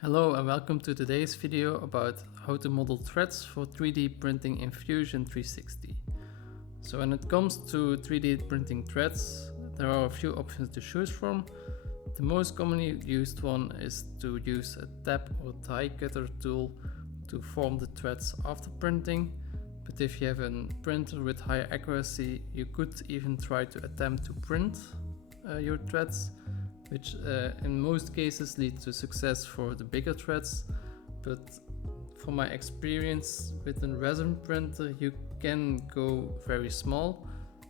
Hello and welcome to today's video about how to model threads for 3D printing in Fusion 360. So when it comes to 3D printing threads, there are a few options to choose from. The most commonly used one is to use a tab or die cutter tool to form the threads after printing. But if you have a printer with higher accuracy, you could even try to attempt to print your threads, which in most cases leads to success for the bigger threads. But from my experience with a resin printer, you can go very small,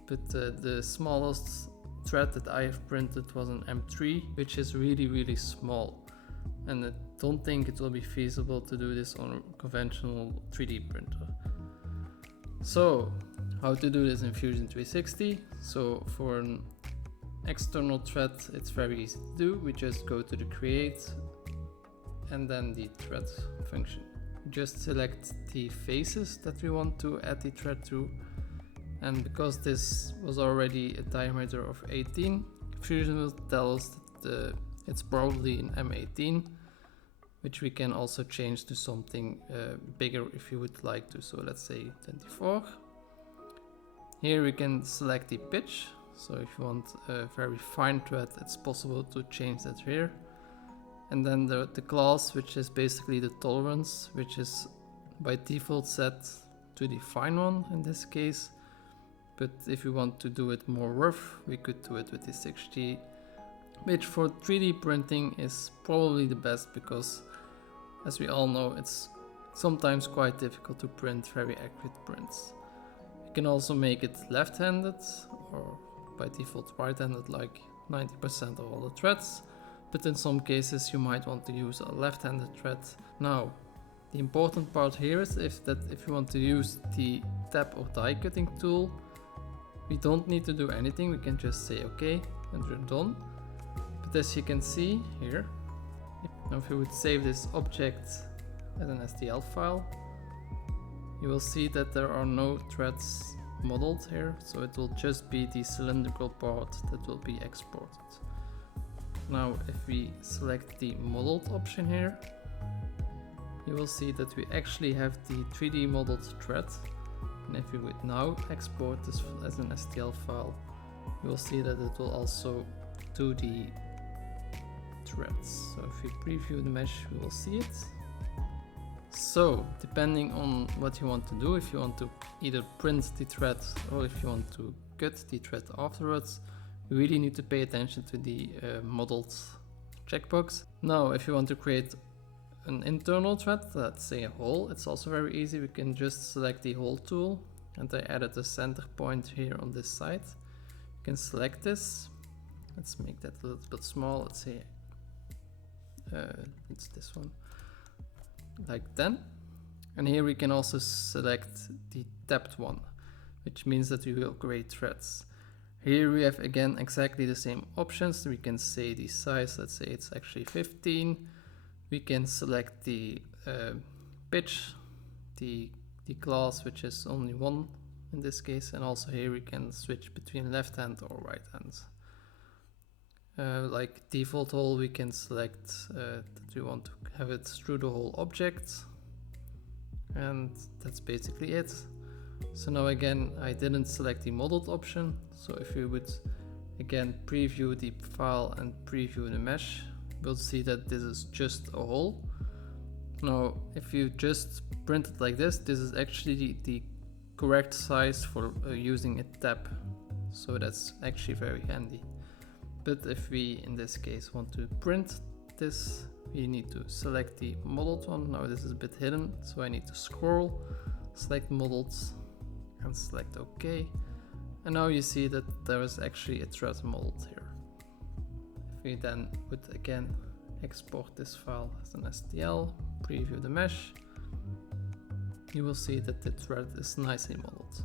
but the smallest thread that I have printed was an M3, which is really small, and I don't think it will be feasible to do this on a conventional 3D printer. So how to do this in Fusion 360? So for an external thread, it's very easy to do. We just go to the create and then the thread function. Just select the faces that we want to add the thread to, and because this was already a diameter of 18, Fusion will tell us that it's probably an M18, which we can also change to something bigger if you would like to. So let's say 24. Here we can select the pitch. So if you want a very fine thread, it's possible to change that here. And then the class, which is basically the tolerance, which is by default set to the fine one in this case. But if you want to do it more rough, we could do it with the 6G, which for 3D printing is probably the best because, as we all know, it's sometimes quite difficult to print very accurate prints. You can also make it left-handed or by default right-handed, like 90% of all the threads, but in some cases you might want to use a left-handed thread. Now, the important part here is if you want to use the tab or die cutting tool, we don't need to do anything. We can just say okay and we're done. But as you can see here, now if you would save this object as an STL file, you will see that there are no threads modeled here, so it will just be the cylindrical part that will be exported. Now if we select the modeled option here, you will see that we actually have the 3D modeled thread, and if we would now export this as an STL file, you will see that it will also do the threads. So if we preview the mesh, we will see it. So depending on what you want to do, if you want to either print the thread or if you want to cut the thread afterwards, you really need to pay attention to the modeled checkbox. Now if you want to create an internal thread, let's say a hole, it's also very easy. We can just select the hole tool, and I added a center point here on this side. You can select this. Let's make that a little bit small. Let's say it's this one, like then. And here we can also select the tabbed one, which means that we will create threads. Here we have again exactly the same options. We can say the size, let's say it's actually 15. We can select the pitch, the class, which is only 1 in this case, and also here we can switch between left hand or right hand. Like default hole, we can select that we want to have it through the whole object, and that's basically it. So now again, I didn't select the modeled option, so if you would again preview the file and preview the mesh, we'll see that this is just a hole. Now if you just print it like this, this is actually the correct size for using a tab, so that's actually very handy. But if we in this case want to print this, we need to select the modeled one. Now this is a bit hidden, so I need to scroll, select modeled and select OK. And now you see that there is actually a thread modeled here. If we then would again export this file as an STL, preview the mesh, you will see that the thread is nicely modeled.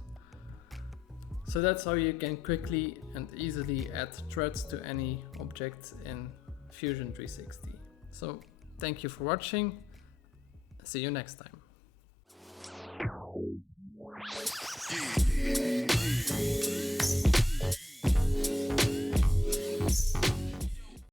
So that's how you can quickly and easily add threads to any object in Fusion 360. So thank you for watching. See you next time.